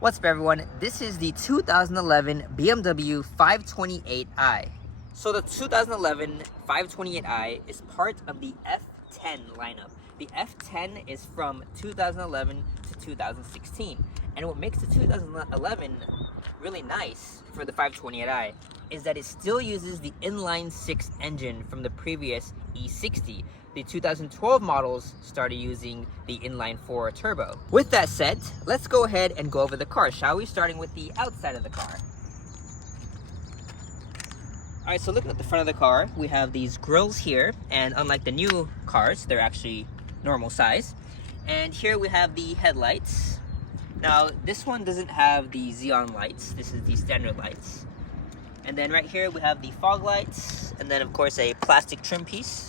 What's up everyone, this is the 2011 BMW 528i. So the 2011 528i is part of the F10 lineup. The F10 is from 2011 to 2016. And what makes the 2011 really nice for the 528i is that it still uses the inline-6 engine from the previous E60. The 2012 models started using the inline-4 turbo. With that said, let's go ahead and go over the car, shall we? Starting with the outside of the car. Alright, so looking at the front of the car, we have these grills here, and unlike the new cars, they're actually normal size. And here we have the headlights. Now, this one doesn't have the xenon lights, this is the standard lights. And then right here we have the fog lights, and then of course a plastic trim piece.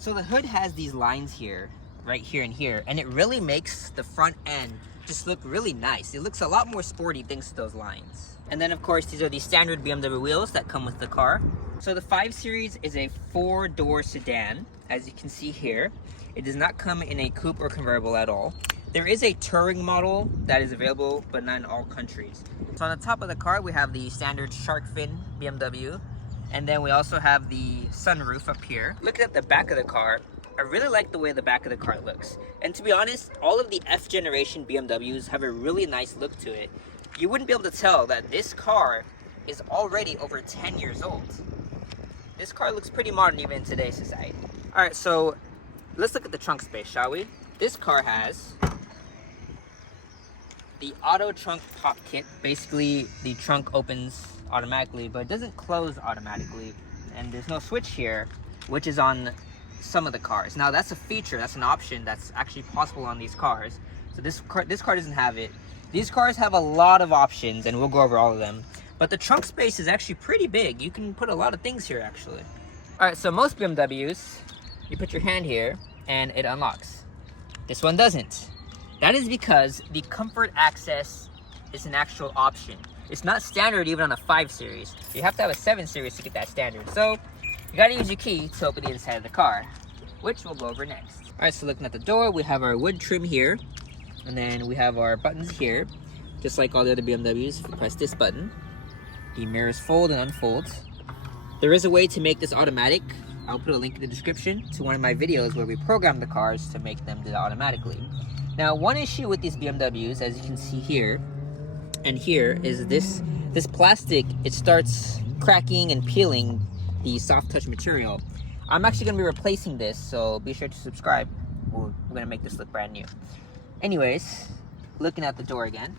So the hood has these lines here, right here and here, and it really makes the front end just look really nice. It looks a lot more sporty thanks to those lines. And then of course these are the standard BMW wheels that come with the car. So the 5 Series is a 4-door sedan, as you can see here. It does not come in a coupe or convertible at all. There is a touring model that is available, but not in all countries. So on the top of the car, we have the standard shark fin BMW. And then we also have the sunroof up here. Looking at the back of the car, I really like the way the back of the car looks. And to be honest, all of the F generation BMWs have a really nice look to it. You wouldn't be able to tell that this car is already over 10 years old. This car looks pretty modern even in today's society. All right, so let's look at the trunk space, shall we? This car has the auto trunk pop kit. Basically, the trunk opens automatically, but it doesn't close automatically. And there's no switch here, which is on some of the cars. Now, that's a feature, that's an option that's actually possible on these cars. So this car doesn't have it. These cars have a lot of options, and we'll go over all of them. But the trunk space is actually pretty big. You can put a lot of things here, actually. All right, so most BMWs, you put your hand here, and it unlocks. This one doesn't. That is because the comfort access is an actual option. It's not standard even on a 5 Series. You have to have a 7 Series to get that standard. So you gotta use your key to open the inside of the car, which we'll go over next. All right, so looking at the door, we have our wood trim here, and then we have our buttons here. Just like all the other BMWs, if you press this button, the mirrors fold and unfold. There is a way to make this automatic. I'll put a link in the description to one of my videos where we program the cars to make them do that automatically. Now, one issue with these BMWs, as you can see here and here, is this plastic, it starts cracking and peeling the soft touch material. I'm actually going to be replacing this, so be sure to subscribe. We're going to make this look brand new. Anyways, looking at the door again,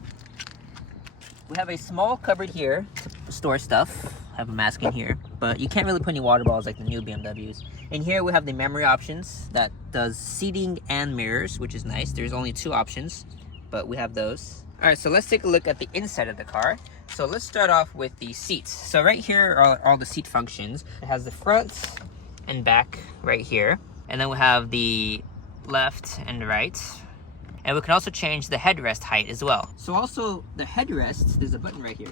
we have a small cupboard here to store stuff. I have a mask in here, but you can't really put any water bottles like the new BMWs. In here we have the memory options that does seating and mirrors, which is nice. There's only 2 options, but we have those. All right, so let's take a look at the inside of the car. So let's start off with the seats. So right here are all the seat functions. It has the front and back right here. And then we have the left and right. And we can also change the headrest height as well. So also the headrest, there's a button right here.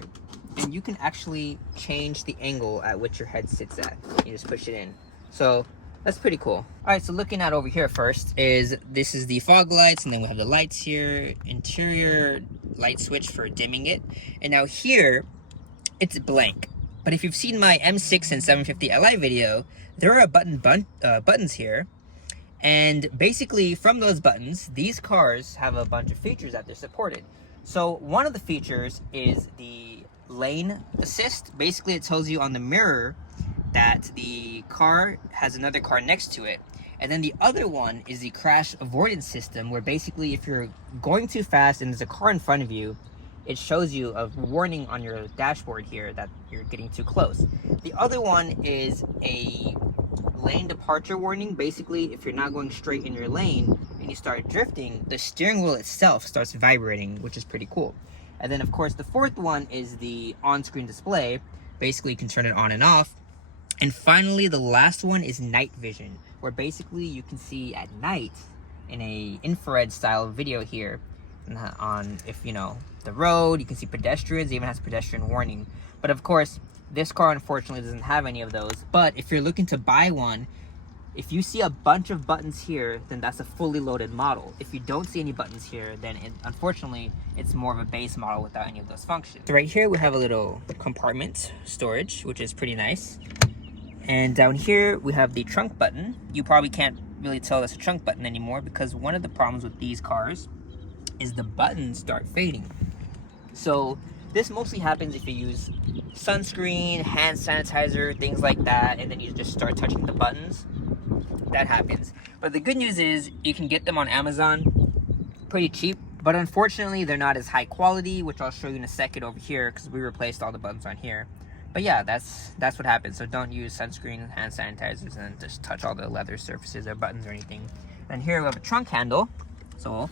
And you can actually change the angle at which your head sits at. You just push it in. So that's pretty cool. All right, so looking at over here first this is the fog lights, and then we have the lights here, interior light switch for dimming it. And now here, it's blank. But if you've seen my M6 and 750 Li video, there are buttons here. And basically from those buttons, these cars have a bunch of features that they're supported. So one of the features is the lane assist. Basically it tells you on the mirror that the car has another car next to it. And then the other one is the crash avoidance system, where basically if you're going too fast and there's a car in front of you, it shows you a warning on your dashboard here that you're getting too close. The other one is a lane departure warning. Basically, if you're not going straight in your lane and you start drifting, the steering wheel itself starts vibrating, which is pretty cool. And then of course the fourth one is the on-screen display. Basically you can turn it on and off. And finally the last one is night vision, where basically you can see at night in a infrared style video here on, if you know, the road. You can see pedestrians. It even has pedestrian warning. But of course this car unfortunately doesn't have any of those. But if you're looking to buy one, If you see a bunch of buttons here, then that's a fully loaded model. If you don't see any buttons here, then unfortunately, it's more of a base model without any of those functions. So right here, we have a little compartment storage, which is pretty nice. And down here, we have the trunk button. You probably can't really tell that's a trunk button anymore because one of the problems with these cars is the buttons start fading. So this mostly happens if you use sunscreen, hand sanitizer, things like that, and then you just start touching the buttons. That happens. But the good news is you can get them on Amazon pretty cheap, but unfortunately they're not as high quality, which I'll show you in a second over here because we replaced all the buttons on here. But yeah, that's what happens. So don't use sunscreen, hand sanitizers, and just touch all the leather surfaces or buttons or anything. And here we have a trunk handle. So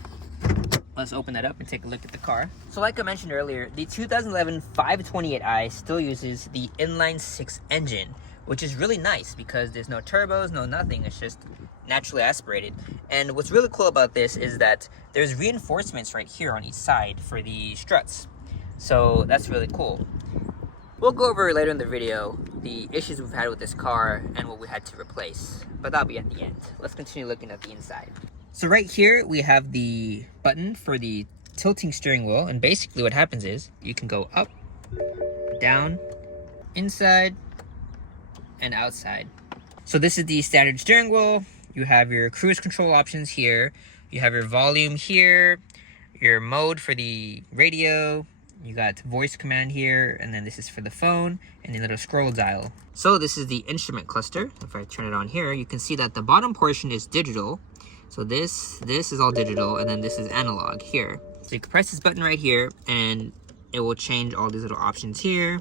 let's open that up and take a look at the car. So like I mentioned earlier, the 2011 528i still uses the inline-6 engine, which is really nice because there's no turbos, no nothing. It's just naturally aspirated. And what's really cool about this is that there's reinforcements right here on each side for the struts. So that's really cool. We'll go over later in the video the issues we've had with this car and what we had to replace, but that'll be at the end. Let's continue looking at the inside. So right here we have the button for the tilting steering wheel, and basically what happens is you can go up, down, inside, and outside. So this is the standard steering wheel. You have your cruise control options here. You have your volume here, your mode for the radio. You got voice command here, and then this is for the phone and the little scroll dial. So this is the instrument cluster. If I turn it on here, you can see that the bottom portion is digital. So this is all digital, and then this is analog here. So you can press this button right here, and it will change all these little options here,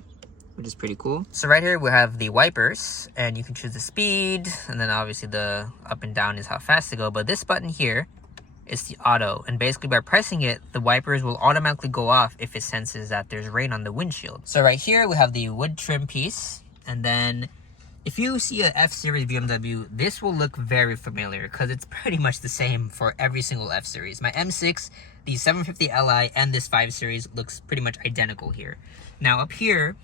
which is pretty cool. So right here we have the wipers, and you can choose the speed, and then obviously the up and down is how fast to go. But this button here is the auto, and basically by pressing it, the wipers will automatically go off if it senses that there's rain on the windshield. So right here we have the wood trim piece, and then if you see a F-Series BMW, this will look very familiar because it's pretty much the same for every single F-Series. My M6, the 750 Li, and this 5 Series looks pretty much identical here. Now up here,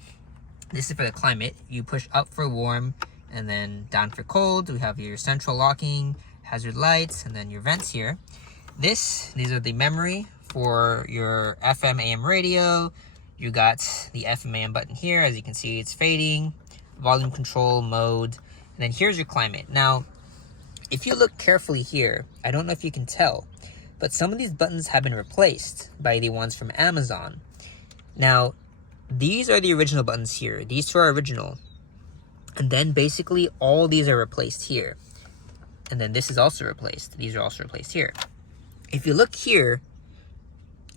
this is for the climate. You push up for warm and then down for cold. We have your central locking, hazard lights, and then your vents here. These are the memory for your FM AM radio. You got the FM AM button here. As you can see, it's fading. Volume control mode. And then here's your climate. Now, if you look carefully here, I don't know if you can tell, but some of these buttons have been replaced by the ones from Amazon. Now, these are the original buttons here. These two are original. And then basically all these are replaced here. And then this is also replaced. These are also replaced here. If you look here,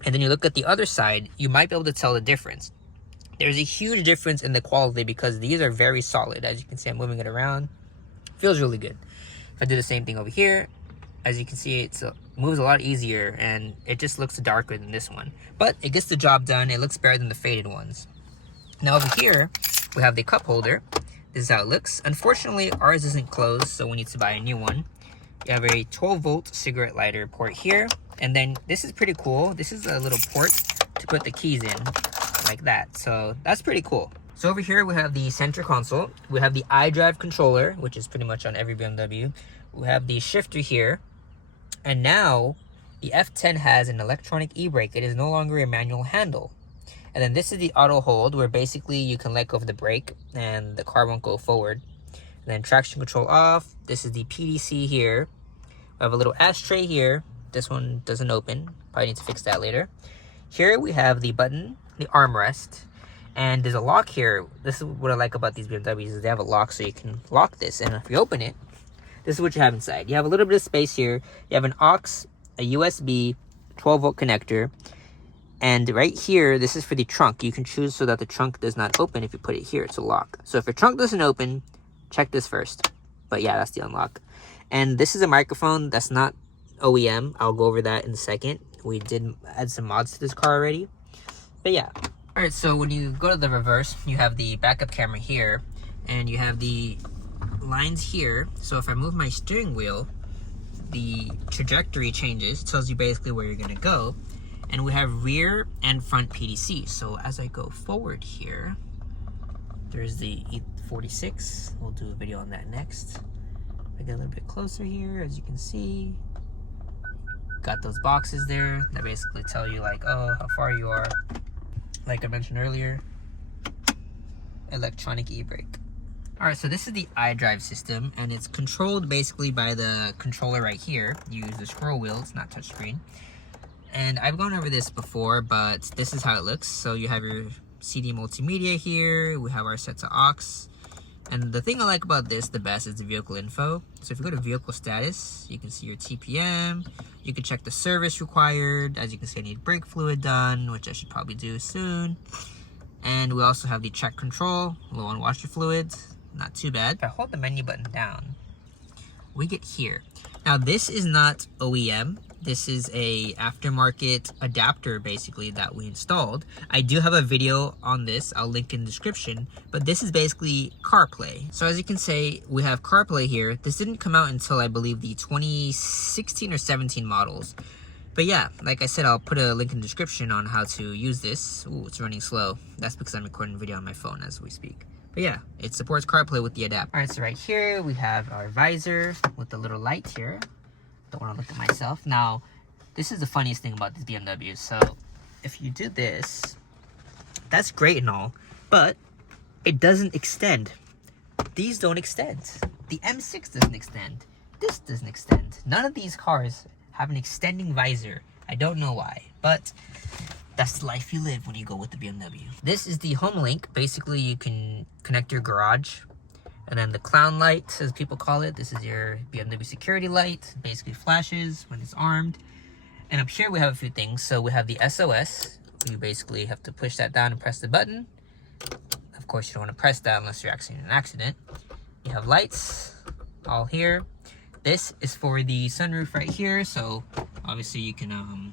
and then you look at the other side, you might be able to tell the difference. There's a huge difference in the quality because these are very solid. As you can see, I'm moving it around. Feels really good. If I do the same thing over here, as you can see, it moves a lot easier, and it just looks darker than this one. But it gets the job done. It looks better than the faded ones. Now over here, we have the cup holder. This is how it looks. Unfortunately, ours isn't closed, so we need to buy a new one. You have a 12-volt cigarette lighter port here. And then this is pretty cool. This is a little port to put the keys in, like that. So that's pretty cool. So over here, we have the center console. We have the iDrive controller, which is pretty much on every BMW. We have the shifter here. And now, the F10 has an electronic e-brake. It is no longer a manual handle. And then this is the auto hold, where basically you can let go of the brake and the car won't go forward. And then traction control off. This is the PDC here. We have a little ashtray here. This one doesn't open. Probably need to fix that later. Here we have the button, the armrest. And there's a lock here. This is what I like about these BMWs, is they have a lock so you can lock this. And if you open it, this is what you have inside. You have a little bit of space here. You have an aux, a USB, 12-volt connector. And right here, this is for the trunk. You can choose so that the trunk does not open if you put it here. It's a lock. So if your trunk doesn't open, check this first. But yeah, that's the unlock. And this is a microphone that's not OEM. I'll go over that in a second. We did add some mods to this car already. But yeah. All right, so when you go to the reverse, you have the backup camera here. And you have the lines here. So if I move my steering wheel, the trajectory changes. It tells you basically where you're going to go. And we have rear and front PDC. So as I go forward here, there's the E46. We'll do a video on that next. I get a little bit closer here, as you can see. Got those boxes there that basically tell you like, oh, how far you are. Like I mentioned earlier, electronic e-brake. All right, so this is the iDrive system, and it's controlled basically by the controller right here. You use the scroll wheel, it's not touchscreen. And I've gone over this before, but this is how it looks. So you have your CD multimedia here, we have our set to aux. And the thing I like about this the best is the vehicle info. So if you go to vehicle status, you can see your TPM, you can check the service required. As you can see, I need brake fluid done, which I should probably do soon. And we also have the check control, low on washer fluids, not too bad. If I hold the menu button down, we get here. Now this is not OEM. This is a aftermarket adapter basically that we installed. I do have a video on this, I'll link in the description, but this is basically CarPlay. So as you can see, we have CarPlay here. This didn't come out until I believe the 2016 or 17 models. But yeah, like I said, I'll put a link in the description on how to use this. Ooh, it's running slow. That's because I'm recording a video on my phone as we speak. But yeah, it supports CarPlay with the adapter. All right, so right here we have our visor with the little light here. Don't want to look at myself. Now, this is the funniest thing about this BMW. So if you do this, that's great and all, but it doesn't extend. These don't extend. The M6 doesn't extend. This doesn't extend. None of these cars have an extending visor. I don't know why, but that's the life you live when you go with the BMW. This is the home link. Basically, you can connect your garage. And then the clown light, as people call it, this is your BMW security light. Basically flashes when it's armed. And up here we have a few things. So we have the SOS. You basically have to push that down and press the button. Of course, you don't want to press that unless you're actually in an accident. You have lights all here. This is for the sunroof right here. So obviously you can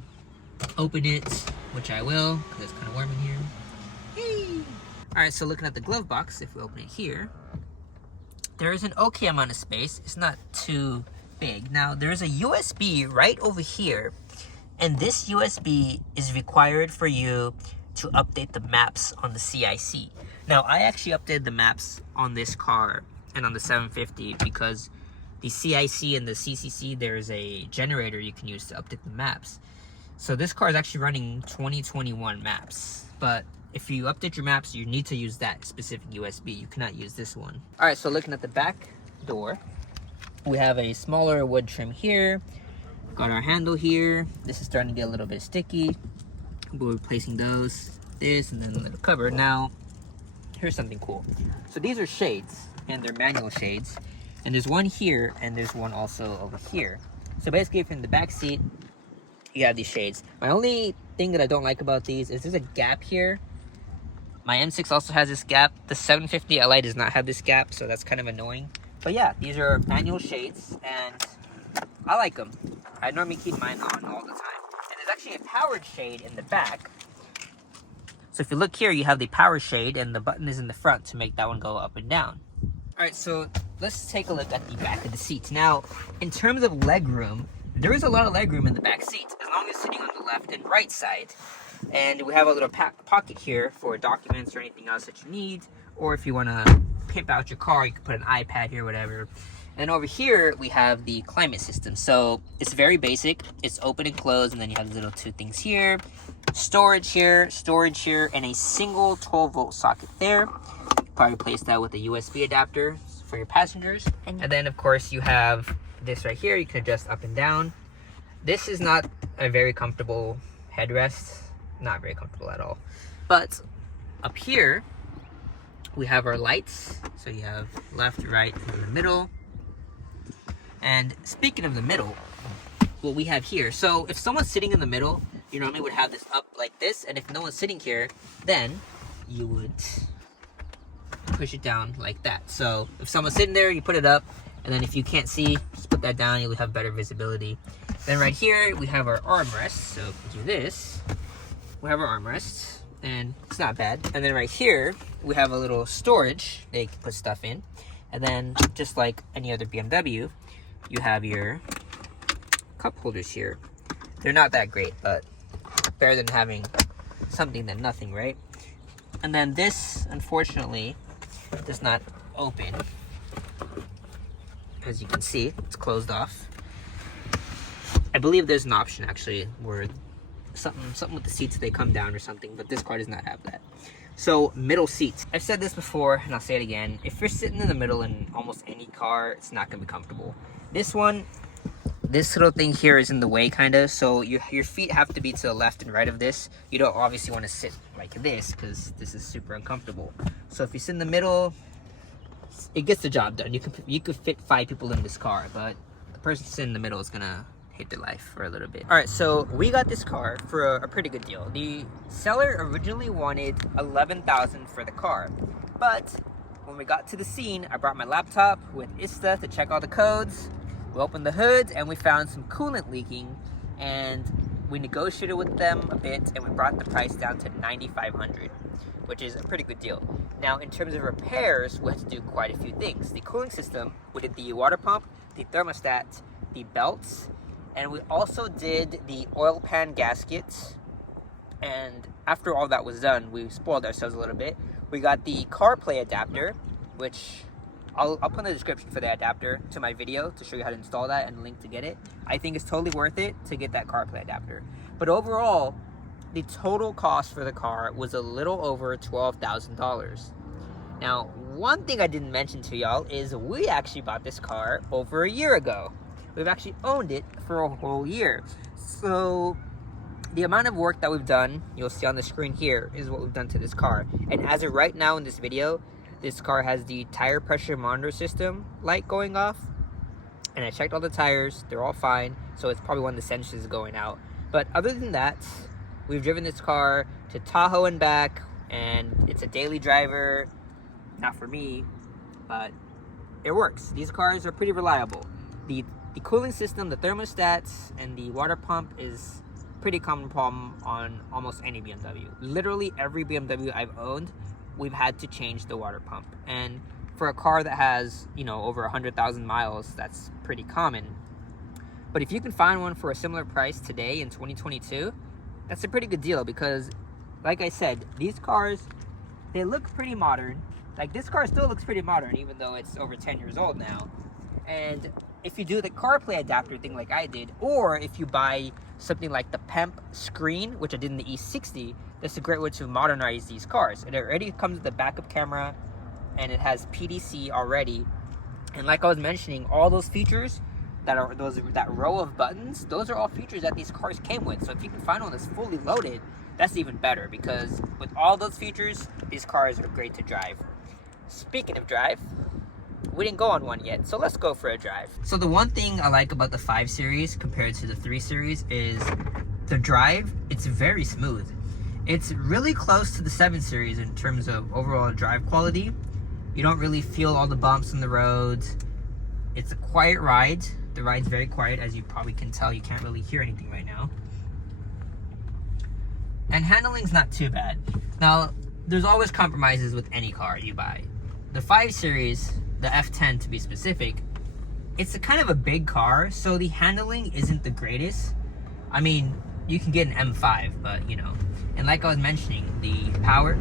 open it, which I will, because it's kind of warm in here. Hey. All right, so looking at the glove box, if we open it here, there is an okay amount of space. It's not too big. Now, there is a USB right over here, and this USB is required for you to update the maps on the CIC. Now, I actually updated the maps on this car and on the 750 because the CIC and the CCC, there's a generator you can use to update the maps. So this car is actually running 2021 maps, but if you update your maps, you need to use that specific USB. You cannot use this one. All right, so looking at the back door, we have a smaller wood trim here. Got our handle here. This is starting to get a little bit sticky. We're replacing those, this, and then a little cover. Now, here's something cool. So these are shades, and they're manual shades. And there's one here, and there's one also over here. So basically, if you're in the back seat, you have these shades. My only thing that I don't like about these is there's a gap here. My M6 also has this gap. The 750 Li does not have this gap, so that's kind of annoying. But yeah, these are manual shades, and I like them. I normally keep mine on all the time. And there's actually a powered shade in the back. So if you look here, you have the power shade, and the button is in the front to make that one go up and down. All right, so let's take a look at the back of the seats. Now, in terms of leg room, there is a lot of leg room in the back seat, as long as sitting on the left and right side. And we have a little pocket here for documents or anything else that you need. Or if you want to pimp out your car, you can put an iPad here, whatever. And over here, we have the climate system. So it's very basic. It's open and closed, and then you have the little two things here. Storage here, and a single 12-volt socket there. Probably replace that with a USB adapter for your passengers. And then, of course, you have this right here. You can adjust up and down. This is not a very comfortable headrest. Not very comfortable at all. But up here, we have our lights. So you have left, right, and the middle. And speaking of the middle, what we have here. So if someone's sitting in the middle, you normally would have this up like this. And if no one's sitting here, then you would push it down like that. So if someone's sitting there, you put it up. And then if you can't see, just put that down. You would have better visibility. Then right here, we have our armrest. So if we do this, we have our armrests, and it's not bad. And then right here, we have a little storage that you can put stuff in. And then, just like any other BMW, you have your cup holders here. They're not that great, but better than having something than nothing, right? And then this, unfortunately, does not open. As you can see, it's closed off. I believe there's an option actually where something with the seats, they come down or something, but this car does not have that. So middle seats. I've said this before and I'll say it again. If you're sitting in the middle in almost any car, it's not gonna be comfortable. This one, this little thing here is in the way kind of, so your feet have to be to the left and right of this. You don't obviously want to sit like this because this is super uncomfortable. So if you sit in the middle, it gets the job done. You could fit 5 people in this car, but the person sitting in the middle is gonna hate their life for a little bit. All right, so we got this car for a pretty good deal. The seller originally wanted $11,000 for the car, but when we got to the scene, I brought my laptop with ISTA to check all the codes. We opened the hoods and we found some coolant leaking, and we negotiated with them a bit and we brought the price down to $9,500, which is a pretty good deal. Now, in terms of repairs, we had to do quite a few things. The cooling system, we did the water pump, the thermostat, the belts, and we also did the oil pan gaskets. And after all that was done, we spoiled ourselves a little bit. We got the CarPlay adapter, which I'll put in the description for the adapter to my video to show you how to install that and the link to get it. I think it's totally worth it to get that CarPlay adapter. But overall, the total cost for the car was a little over $12,000. Now, one thing I didn't mention to y'all is we actually bought this car over a year ago. We've actually owned it for a whole year. So the amount of work that we've done, you'll see on the screen here, is what we've done to this car. And as of right now in this video, this car has the tire pressure monitor system light going off. And I checked all the tires, they're all fine. So it's probably one of the sensors going out. But other than that, we've driven this car to Tahoe and back, and it's a daily driver. Not for me, but it works. These cars are pretty reliable. The cooling system, the thermostats, and the water pump is pretty common problem on almost any BMW. Literally every BMW I've owned, we've had to change the water pump. And for a car that has, you know, over 100,000 miles, that's pretty common. But if you can find one for a similar price today in 2022, that's a pretty good deal because, like I said, these cars, they look pretty modern. Like, this car still looks pretty modern even though it's over 10 years old now. And if you do the CarPlay adapter thing like I did, or if you buy something like the PEMP screen, which I did in the E60, that's a great way to modernize these cars. It already comes with a backup camera and it has PDC already. And like I was mentioning, all those features that row of buttons, those are all features that these cars came with. So if you can find one that's fully loaded, that's even better, because with all those features, these cars are great to drive. Speaking of drive, we didn't go on one yet, so let's go for a drive. So the one thing I like about the 5 Series compared to the 3 Series is the drive. It's very smooth. It's really close to the 7 Series in terms of overall drive quality. You don't really feel all the bumps on the roads. It's a quiet ride. The ride's very quiet, as you probably can tell. You can't really hear anything right now. And handling's not too bad. Now, there's always compromises with any car you buy. The 5 Series, the F10 to be specific, it's a kind of a big car, so the handling isn't the greatest. I mean, you can get an M5, but you know. And like I was mentioning, the power,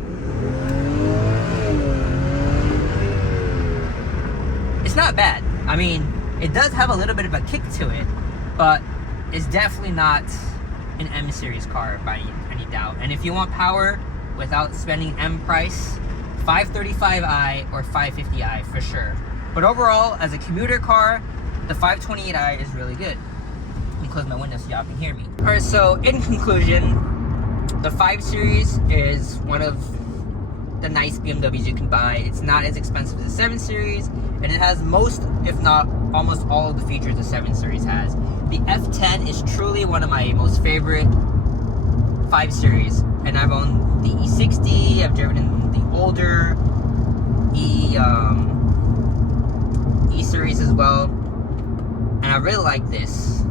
it's not bad. I mean, it does have a little bit of a kick to it, but it's definitely not an M Series car by any doubt. And if you want power without spending M price, 535i or 550i for sure. But overall, as a commuter car, the 528i is really good. Let me close my window so y'all can hear me. Alright, so in conclusion, the 5 Series is one of the nice BMWs you can buy. It's not as expensive as the 7 Series, and it has most, if not almost all of the features the 7 Series has. The F10 is truly one of my most favorite 5 Series, and I've owned the E60, I've driven in the older E Series as well, and I really like this.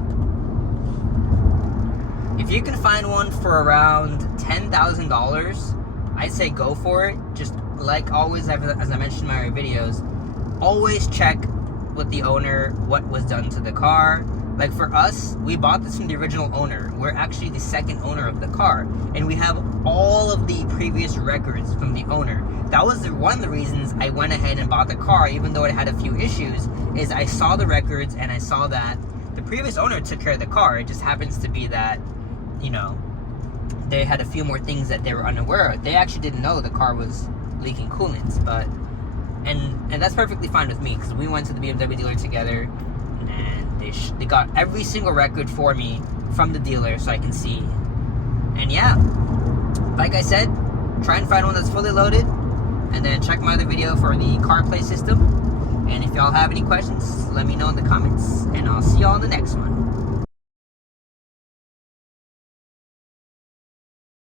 If you can find one for around $10,000, I'd say go for it. Just like always, as I mentioned in my videos, always check with the owner what was done to the car. Like for us, we bought this from the original owner. We're actually the second owner of the car, and we have all of the previous records from the owner. That was one of the reasons I went ahead and bought the car, even though it had a few issues, is I saw the records and I saw that the previous owner took care of the car. It just happens to be that, you know, they had a few more things that they were unaware of. They actually didn't know the car was leaking coolant, but and that's perfectly fine with me, because we went to the BMW dealer together, and they got every single record for me from the dealer so I can see. And yeah, like I said, try and find one that's fully loaded, and then check my other video for the CarPlay system. And if y'all have any questions, let me know in the comments, and I'll see y'all in the next one.